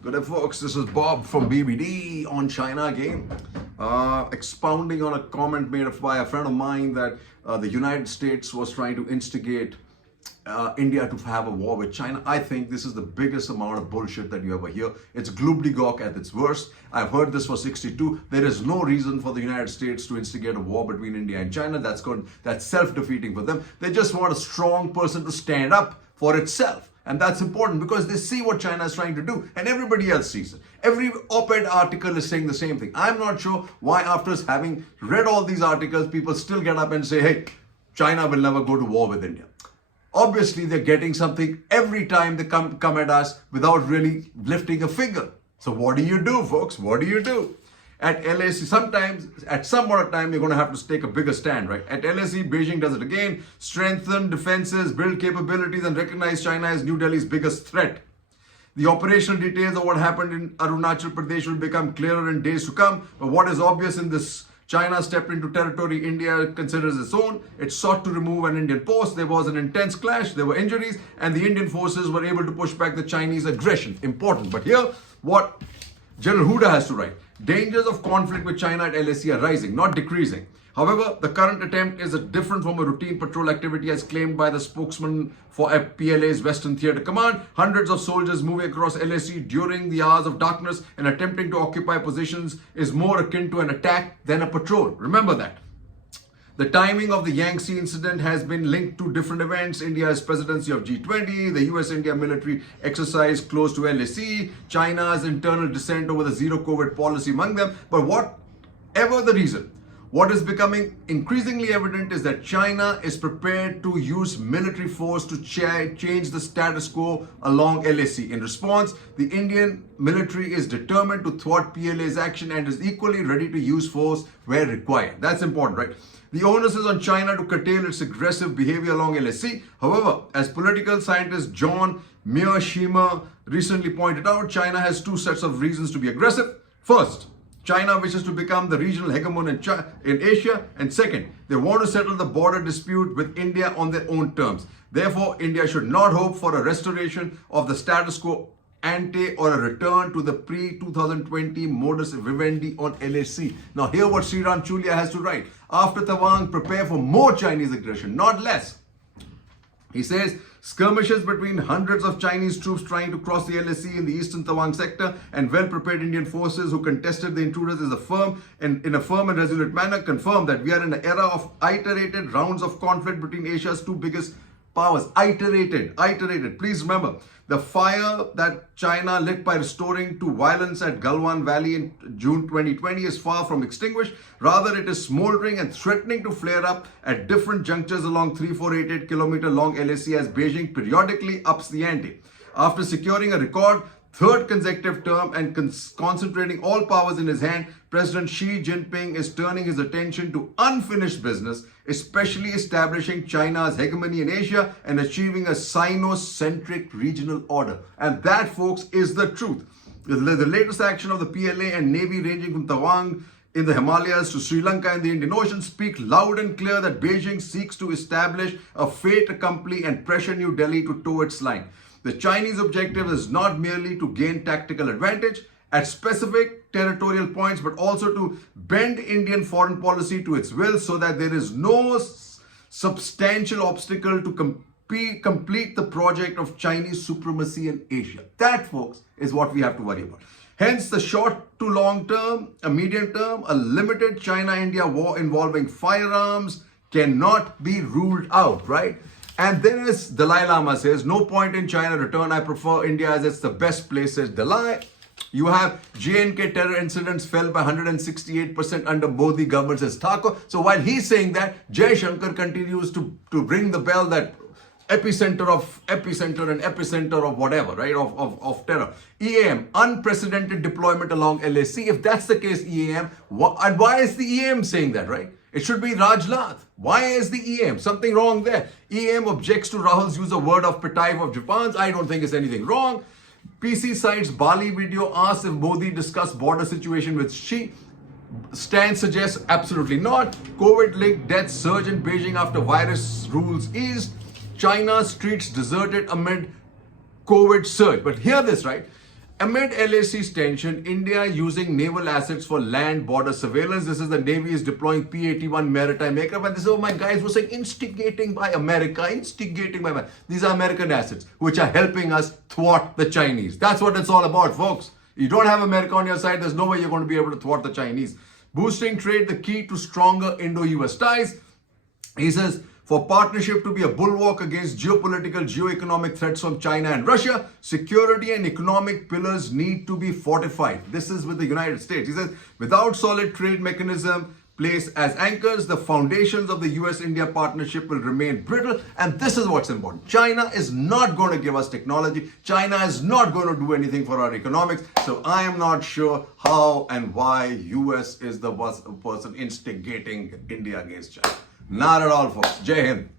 Good day, folks. This is Bob from BBD on China again, expounding on a comment made by a friend of mine that the United States was trying to instigate India to have a war with China. I think this is the biggest amount of bullshit that you ever hear. It's gloobdygawk at its worst. I've heard this for 62. There is no reason for the United States to instigate a war between India and China. That's self-defeating for them. They just want a strong person to stand up for itself. And that's important because they see what China is trying to do and everybody else sees it. Every op-ed article is saying the same thing. I'm not sure why after having read all these articles, people still get up and say, hey, China will never go to war with India. Obviously, they're getting something every time they come at us without really lifting a finger. So what do you do, folks? What do you do? At LAC, sometimes, at some point of time, you're going to have to take a bigger stand, right? At LAC, Beijing does it again. Strengthen defenses, build capabilities, and recognize China as New Delhi's biggest threat. The operational details of what happened in Arunachal Pradesh will become clearer in days to come. But what is obvious in this, China stepped into territory India considers its own. It sought to remove an Indian post. There was an intense clash. There were injuries. And the Indian forces were able to push back the Chinese aggression. Important. But here, what General Huda has to write. Dangers of conflict with China at LAC are rising, not decreasing. However, the current attempt is different from a routine patrol activity as claimed by the spokesman for PLA's Western Theatre Command. Hundreds of soldiers moving across LAC during the hours of darkness and attempting to occupy positions is more akin to an attack than a patrol. Remember that. The timing of the Yangtze incident has been linked to different events. India's presidency of G20, the US-India military exercise close to LAC, China's internal dissent over the zero-COVID policy among them. But whatever the reason, what is becoming increasingly evident is that China is prepared to use military force to change the status quo along LAC. In response, the Indian military is determined to thwart PLA's action and is equally ready to use force where required. That's important, right? The onus is on China to curtail its aggressive behavior along LAC. However, as political scientist John Mearsheimer recently pointed out, China has two sets of reasons to be aggressive. First, China wishes to become the regional hegemon in Asia. And second, they want to settle the border dispute with India on their own terms. Therefore, India should not hope for a restoration of the status quo ante or a return to the pre-2020 modus vivendi on LAC. Now hear what Sriram Chulia has to write. After Tawang, prepare for more Chinese aggression, not less. He says, skirmishes between hundreds of Chinese troops trying to cross the LAC in the eastern Tawang sector and well-prepared Indian forces who contested the intruders in a firm and resolute manner confirm that we are in an era of iterated rounds of conflict between Asia's two biggest powers. Iterated. Please remember, the fire that China lit by restoring to violence at Galwan Valley in June 2020 is far from extinguished. Rather, it is smoldering and threatening to flare up at different junctures along 3488-kilometer long LAC as Beijing periodically ups the ante. After securing a record third consecutive term and concentrating all powers in his hand, President Xi Jinping is turning his attention to unfinished business, especially establishing China's hegemony in Asia and achieving a Sino-centric regional order. And that, folks, is the truth. The latest action of the PLA and Navy ranging from Tawang in the Himalayas to Sri Lanka in the Indian Ocean speak loud and clear that Beijing seeks to establish a fait accompli and pressure New Delhi to toe its line. The Chinese objective is not merely to gain tactical advantage at specific territorial points, but also to bend Indian foreign policy to its will so that there is no substantial obstacle to complete the project of Chinese supremacy in Asia. That, folks, is what we have to worry about. Hence, the short to long term, a medium term, a limited China-India war involving firearms cannot be ruled out, right? And then as Dalai Lama says, no point in China return. I prefer India as it's the best place, says Dalai. You have J&K terror incidents fell by 168% under Modi government, says Thakur. So while he's saying that, Jai Shankar continues to ring the bell that epicenter of whatever, right, of terror. EAM, unprecedented deployment along LAC. If that's the case, EAM, why is the EAM saying that, right? It should be Rajnath. Why is the EAM? Something wrong there. EAM objects to Rahul's use of word of Petaif of Japan's. I don't think it's anything wrong. PC cites Bali video, asks if Modi discussed border situation with Xi. Stan suggests absolutely not. COVID-linked deaths surge in Beijing after virus rules eased. China streets deserted amid COVID surge. But hear this, right? Amid LAC's tension, India using naval assets for land border surveillance. This is the Navy is deploying P-81 maritime aircraft. And this is what my guys were saying, instigating by America, These are American assets which are helping us thwart the Chinese. That's what it's all about, folks. You don't have America on your side, there's no way you're going to be able to thwart the Chinese. Boosting trade, the key to stronger Indo-US ties. He says, for partnership to be a bulwark against geopolitical, geoeconomic threats from China and Russia, security and economic pillars need to be fortified. This is with the United States. He says, without solid trade mechanism placed as anchors, the foundations of the US-India partnership will remain brittle. And this is what's important. China is not going to give us technology. China is not going to do anything for our economics. So I am not sure how and why US is the person instigating India against China. Not at all, folks. Jai Hind.